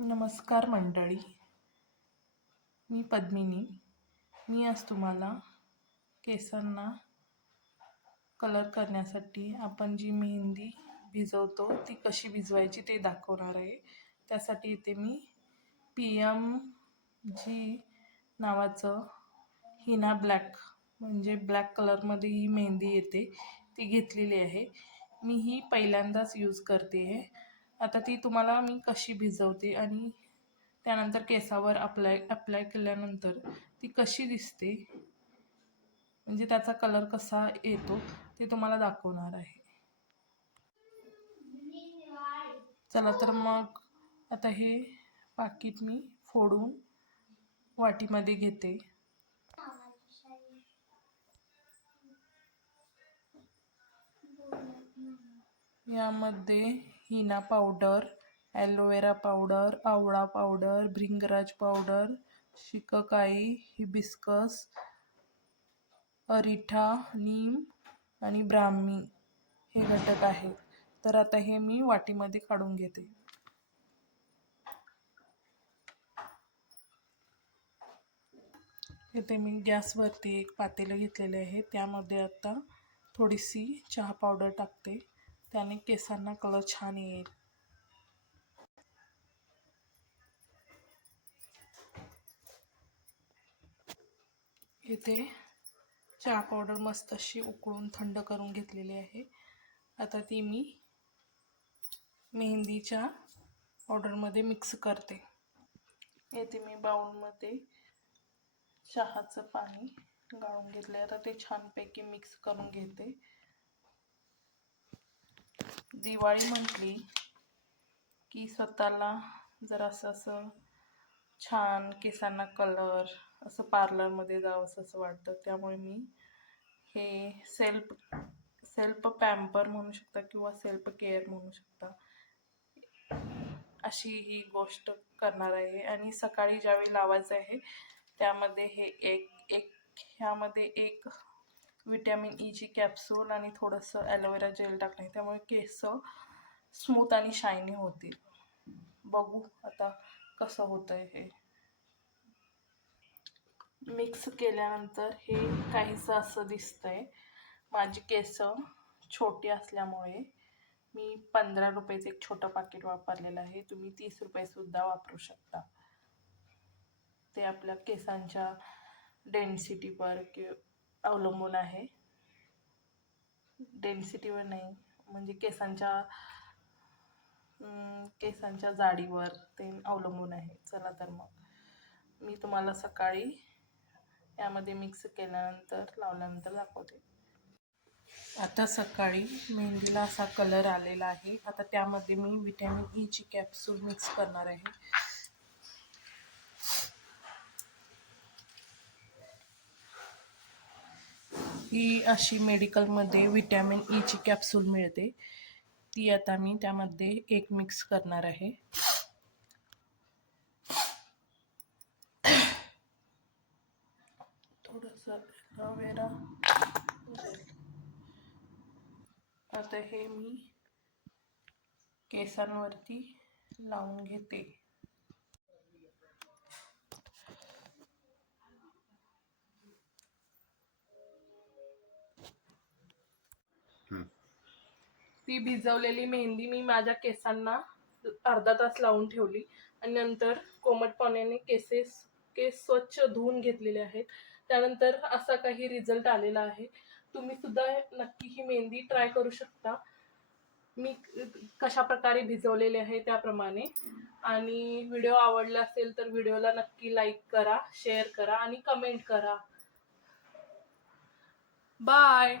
नमस्कार मंडळी, मी पद्मिनी. मी आज तुम्हाला केसांना कलर करण्यासाठी आपण जी मेहंदी भिजवतो ती कशी भिजवायची ते दाखवणार आहे. त्यासाठी इथे मी PMG नावाचं हिना ब्लॅक म्हणजे ब्लॅक कलरमध्ये ही मेहंदी येते ती घेतलेली आहे. मी ही पहिल्यांदाच यूज करते आहे. आता ती तुम्हाला मी कशी भिजवते आणि त्यानंतर केसावर अप्लाय केल्यानंतर ती कशी दिसते म्हणजे त्याचा कलर कसा येतो ते तुम्हाला दाखवणार आहे. चला तर मग आता हे पाकिट मी फोडून वाटीमध्ये घेते. यामध्ये हिना पावडर, ॲलोवेरा पावडर, आवळा पावडर, भृंगराज पावडर, शिकाकाई, हिबिस्कस, अरिठा, नीम आणि ब्राह्मी हे घटक आहेत. तर आता हे मी वाटीमध्ये काढून घेते. इथे मी गॅसवरती एक पातेलं घेतलेले आहे. त्यामध्ये आता थोडीशी चहा पावडर टाकते, त्याने केसांना कलर छान येईल. इथे चहा पावडर मस्त अशी उकळून थंड करून घेतलेली आहे. आता ती मी मेहंदीच्या पावडरमध्ये मिक्स करते. येथे मी बाउलमध्ये चहाचं पाणी गाळून घेतले. आता ते छानपैकी मिक्स करून घेते. दिवाळी म्हटली की स्वतःला जर असं छान केसांना कलर असं पार्लरमध्ये जावंसं असं वाटतं. त्यामुळे मी हे सेल्फ पॅम्पर म्हणू शकता किंवा सेल्फ केअर म्हणू शकता, अशी ही गोष्ट करणार आहे. आणि सकाळी ज्यावेळी लावायचं आहे त्यामध्ये ह्यामध्ये एक विटॅमिन ईची कॅप्सूल आणि थोडंसं ॲलोवेरा जेल टाकणे, त्यामुळे केस स्मूथ आणि शायनी होतील. बघू आता कसं होतंय हे. मिक्स केल्यानंतर हे काहीसं असं दिसतंय. माझी केस छोटी असल्यामुळे मी 15 रुपयाचं एक छोटं पाकिट वापरलेलं आहे. तुम्ही 30 रुपयेसुद्धा वापरू शकता. ते आपल्या केसांच्या डेन्सिटीवर अवलंबून आहे. डेन्सिटीवर नाही म्हणजे केसांच्या जाडीवर ते अवलंबून आहे. चला तर मग मी तुम्हाला सकाळी यामध्ये मिक्स केल्यानंतर लावल्यानंतर दाखवते. आता सकाळी मेहंदीला असा कलर आलेला आहे. आता त्यामध्ये मी विटॅमिन ईची कॅप्सूल मिक्स करणार आहे. ही अशी मेडिकलमध्ये विटॅमिन ईची कॅप्सूल मिळते. ती आता मी त्यामध्ये एक मिक्स करणार आहे. थोडंसं ॲलोवेरा. आता हे मी केसांवरती लावून घेते. ती भिजवलेली मेहंदी मी माझ्या केसांना अर्धा तास लावून ठेवली आणि नंतर कोमट पाण्याने केस स्वच्छ धुवून घेतलेले आहेत. त्यानंतर असा काही रिझल्ट आलेला आहे. तुम्ही सुद्धा नक्की ही मेहंदी ट्राय करू शकता, मी कशा प्रकारे भिजवलेले आहे त्याप्रमाणे. आणि व्हिडिओ आवडला असेल तर व्हिडिओला नक्की लाईक करा, शेअर करा आणि कमेंट करा. बाय.